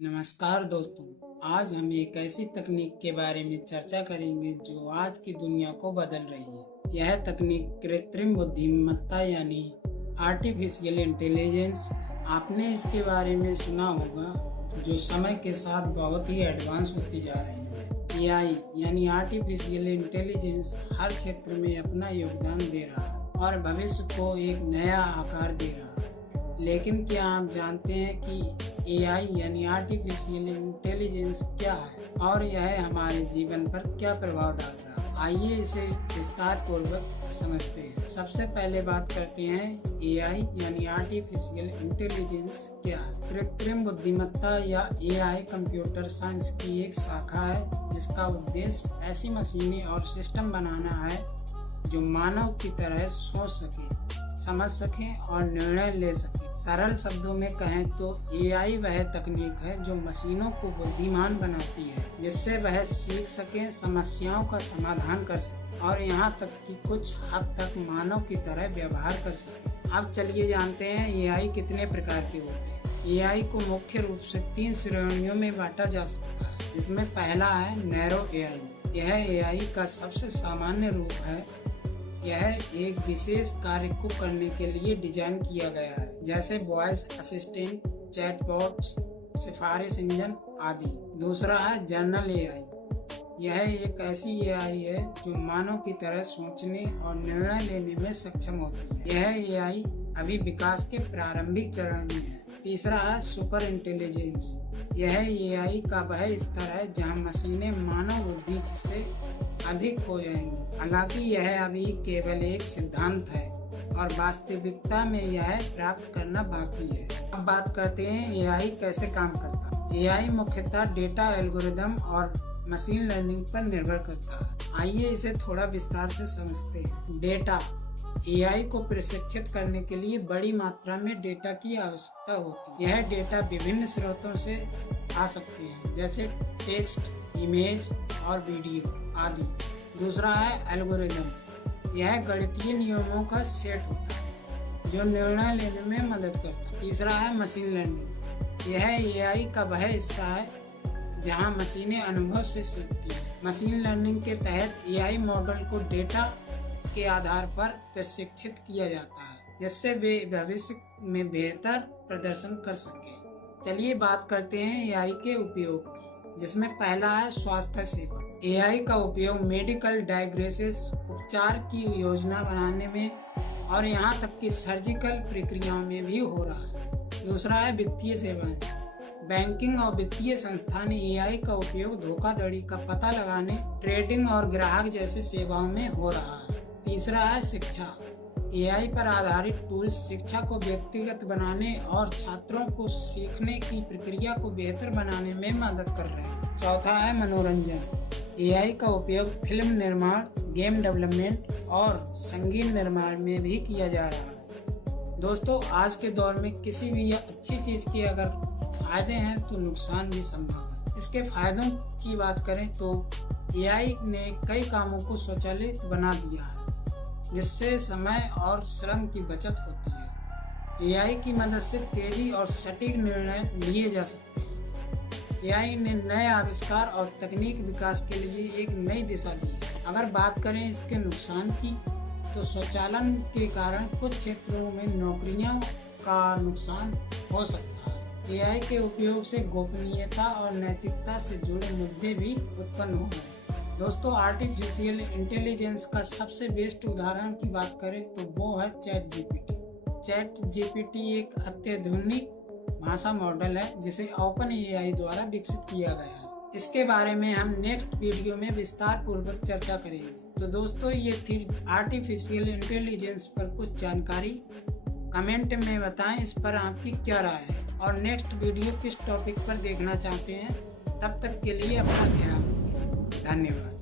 नमस्कार दोस्तों, आज हम एक ऐसी तकनीक के बारे में चर्चा करेंगे जो आज की दुनिया को बदल रही है। यह तकनीक कृत्रिम बुद्धिमत्ता यानी आर्टिफिशियल इंटेलिजेंस। आपने इसके बारे में सुना होगा, जो समय के साथ बहुत ही एडवांस होती जा रही है। एआई यानी आर्टिफिशियल इंटेलिजेंस हर क्षेत्र में अपना योगदान दे रहा है और भविष्य को एक नया आकार दे रहा है। लेकिन क्या आप जानते हैं कि एआई यानी आर्टिफिशियल इंटेलिजेंस क्या है और यह हमारे जीवन पर क्या प्रभाव डाल रहा है? आइए इसे विस्तार पूर्वक समझते हैं। सबसे पहले बात करते हैं एआई यानी आर्टिफिशियल इंटेलिजेंस क्या है। कृत्रिम बुद्धिमत्ता या एआई कंप्यूटर साइंस की एक शाखा है जिसका उद्देश्य ऐसी मशीनें और सिस्टम बनाना है जो मानव की तरह सोच सके, समझ सके और निर्णय ले सके। सरल शब्दों में कहें तो एआई वह तकनीक है जो मशीनों को बुद्धिमान बनाती है, जिससे वह सीख सके, समस्याओं का समाधान कर सके और यहाँ तक कि कुछ हद तक मानव की तरह व्यवहार कर सके। अब चलिए जानते हैं एआई कितने प्रकार के होते हैं। एआई को मुख्य रूप से 3 श्रेणियों में बांटा जा सकता है, जिसमें पहला है नैरो एआई। यह एआई का सबसे सामान्य रूप है। यह एक विशेष कार्य को करने के लिए डिजाइन किया गया है, जैसे वॉइस असिस्टेंट, चैटबॉट्स, सिफारिश इंजन आदि। दूसरा है जनरल एआई। यह एक ऐसी एआई है जो मानव की तरह सोचने और निर्णय लेने में सक्षम होती है। यह एआई अभी विकास के प्रारंभिक चरण में है। तीसरा है सुपर इंटेलिजेंस। यह एआई का वह स्तर है जहां मशीनें मानव बुद्धि से अधिक हो जाएंगी। हालांकि यह अभी केवल एक सिद्धांत है और वास्तविकता में यह प्राप्त करना बाकी है। अब बात करते हैं एआई कैसे काम करता है। एआई मुख्यतः डेटा, एल्गोरिदम और मशीन लर्निंग पर निर्भर करता है। आइए इसे थोड़ा विस्तार से समझते हैं। डेटा। एआई को प्रशिक्षित करने के लिए बड़ी मात्रा में डेटा की आवश्यकता होती है। यह डेटा विभिन्न स्रोतों से आ सकते हैं, जैसे टेक्स्ट, इमेज और वीडियो आदि। दूसरा है एल्गोरिदम। यह गणितीय नियमों का सेट होता है जो निर्णय लेने में मदद करता है। तीसरा है मशीन लर्निंग। यह एआई का वह हिस्सा है जहां मशीनें अनुभव से सीखती हैं। मशीन लर्निंग के तहत एआई मॉडल को डेटा के आधार पर प्रशिक्षित किया जाता है, जिससे वे भविष्य में बेहतर प्रदर्शन कर सके। चलिए बात करते हैं एआई के उपयोग, जिसमें पहला है स्वास्थ्य सेवा। एआई का उपयोग मेडिकल डायग्नोसिस, उपचार की योजना बनाने में और यहाँ तक कि सर्जिकल प्रक्रियाओं में भी हो रहा है। दूसरा है वित्तीय सेवाएं। बैंकिंग और वित्तीय संस्थान एआई का उपयोग धोखाधड़ी का पता लगाने, ट्रेडिंग और ग्राहक जैसी सेवाओं में हो रहा है। तीसरा है शिक्षा। एआई पर आधारित टूल्स शिक्षा को व्यक्तिगत बनाने और छात्रों को सीखने की प्रक्रिया को बेहतर बनाने में मदद कर रहे हैं। चौथा है मनोरंजन। एआई का उपयोग फिल्म निर्माण, गेम डेवलपमेंट और संगीत निर्माण में भी किया जा रहा है। दोस्तों, आज के दौर में किसी भी अच्छी चीज के अगर फायदे हैं तो नुकसान भी संभव है। इसके फायदों की बात करें तो एआई ने कई कामों को स्वचालित बना दिया है, जिससे समय और श्रम की बचत होती है। एआई की मदद से तेजी और सटीक निर्णय लिए जा सकते हैं। एआई ने नए आविष्कार और तकनीक विकास के लिए एक नई दिशा दी है। अगर बात करें इसके नुकसान की, तो स्वचालन के कारण कुछ क्षेत्रों में नौकरियों का नुकसान हो सकता है। एआई के उपयोग से गोपनीयता और नैतिकता से जुड़े मुद्दे भी उत्पन्न हो रहे हैं। दोस्तों, आर्टिफिशियल इंटेलिजेंस का सबसे बेस्ट उदाहरण की बात करें तो वो है चैट जीपीटी। चैट जीपीटी एक अत्याधुनिक भाषा मॉडल है जिसे ओपन एआई द्वारा विकसित किया गया है। इसके बारे में हम नेक्स्ट वीडियो में विस्तार पूर्वक चर्चा करेंगे। तो दोस्तों, ये थी आर्टिफिशियल इंटेलिजेंस पर कुछ जानकारी। कमेंट में बताएं इस पर आपकी क्या राय है और नेक्स्ट वीडियो किस टॉपिक पर देखना चाहते हैं। तब तक के लिए अपना ध्यान रखें। धन्यवाद।